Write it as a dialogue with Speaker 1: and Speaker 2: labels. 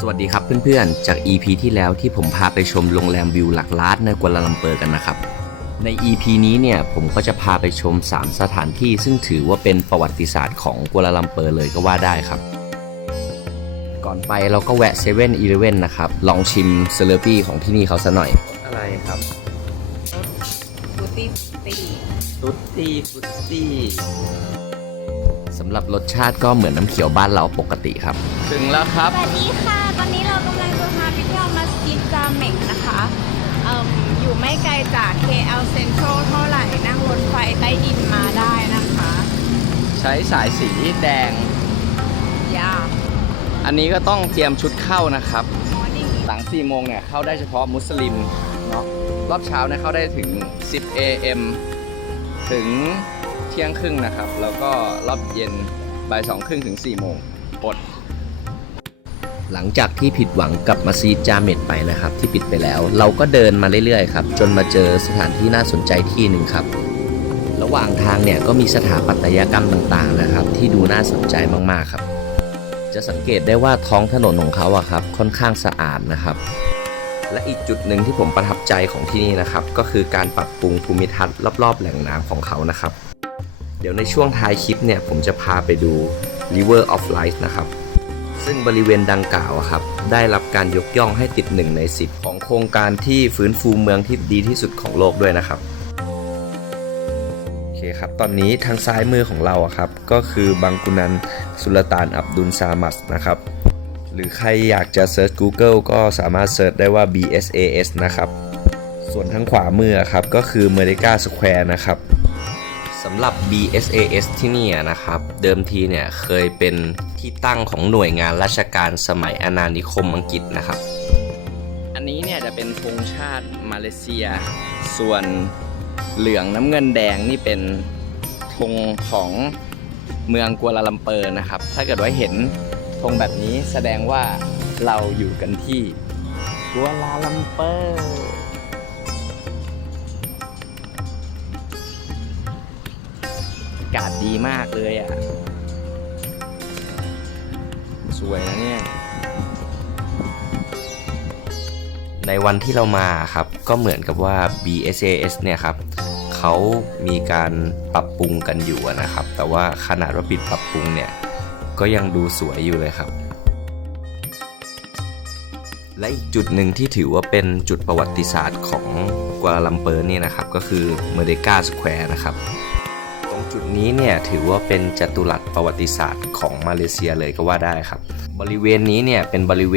Speaker 1: สวัสดีครับเพื่อนๆ จาก EP ที่แล้วที่ผมพาไปชมโรงแรมวิวหลักล้านในกัวลาลัมเปอร์กันนะครับ ใน EP นี้เนี่ยผมก็จะพาไปชม 3 สถานที่ซึ่งถือว่าเป็นประวัติศาสตร์ของกัวลาลัมเปอร์เลยก็ว่าได้ครับ ก่อนไปเราก็แวะเซเว่นอีเลเว่นนะครับ ลองชิมเซเลปี้ของที่นี่เขาซะหน่อย อะไรครับ
Speaker 2: ฟูตี้ตี
Speaker 1: ฟุตตี้ฟุตตี้ สำหรับรสชาติก็เหมือนน้ำเขียวบ้านเราปกติครับ ถึงแล้วครับ
Speaker 2: สวัสดีค่ะ ตอนนี้เรากำลังจะพาไปเที่ยวมัสยิดจาเมกนะคะเอิ่มอยู่ไม่ไกลจาก KL Central เท่าไหร่ นั่งรถไฟใต้ดินมาได้นะคะ
Speaker 1: ใช้สายสีแดง
Speaker 2: ยา
Speaker 1: อันนี้ก็ต้องเตรียมชุดเข้านะครับ
Speaker 2: มอร์นิ่ง
Speaker 1: หลัง4โมงเนี่ยเข้าได้เฉพาะมุสลิมเนาะรอบเช้าเนี่ยเข้าได้ถึง 10 AM ถึง เที่ยงครึ่งนะครับ แล้วก็รอบเย็นบ่ายสองครึ่งถึง4โมงอดหลังจากที่ผิดหวังกับมัสยิดจาเมดไปนะครับ ที่ปิดไปแล้ว เราก็เดินมาเรื่อยๆครับ จนมาเจอสถานที่น่าสนใจที่หนึ่งครับ ระหว่างทางเนี่ยก็มีสถาปัตยกรรมต่างๆนะครับ ที่ดูน่าสนใจมากๆครับ จะสังเกตได้ว่าท้องถนนของเขาอะครับ ค่อนข้างสะอาดนะครับ และอีกจุดหนึ่งที่ผมประทับใจของที่นี่นะครับ ก็คือการปรับปรุงภูมิทัศน์รอบๆ แหล่งน้ำของเขานะครับ เดี๋ยวในช่วงท้ายคลิปเนี่ย ผมจะพาไปดู River of Life นะครับ ซึ่งบริเวณดังกล่าวครับ ได้รับการยกย่องให้ติด 1 ใน 10 ของโครงการที่ฟื้นฟูเมืองที่ดีที่สุดของโลกด้วยนะครับโอเคครับ ตอนนี้ทางซ้ายมือของเราครับ ก็คือบังกุนันสุลต่านอับดุลซามัสนะครับ หรือใครอยากจะเซิร์ช Google ก็สามารถเซิร์ชได้ว่า BSAS นะครับ ส่วนทางขวามือครับก็คือ m e r i c a Square นะครับ สำหรับ BSAS ที่นี่นะครับ เดิมทีเนี่ยเคยเป็นที่ตั้งของหน่วยงานราชการสมัยอาณานิคมอังกฤษนะครับ อันนี้เนี่ยจะเป็นธงชาติมาเลเซีย ส่วนเหลืองน้ำเงินแดงนี่เป็นธงของเมืองกัวลาลัมเปอร์นะครับ ถ้าเกิดว่าเห็นธงแบบนี้แสดงว่าเราอยู่กันที่กัวลาลัมเปอร์ากาศดีมากเลยอะ สวยนะเนี่ย ในวันที่เรามาครับ ก็เหมือนกับว่า BSAS เนี่ยครับเขามีการปรับปรุงกันอยู่นะครับ แต่ว่าขนาดว่าปิดปรับปรุงเนี่ย ก็ยังดูสวยอยู่เลยครับและอีกจุดหนึ่งที่ถือว่าเป็นจุดประวัติศาสตร์ของกัวลาลัมเปอร์นี่นะครับ ก็คือเมเดกาสแควร์นะครับ จุดนี้เนี่ยถือว่าเป็นจัตุรัสประวัติศาสตร์ของมาเลเซียเลยก็ว่าได้ครับ บริเวณนี้เนี่ยเป็นบริเวณ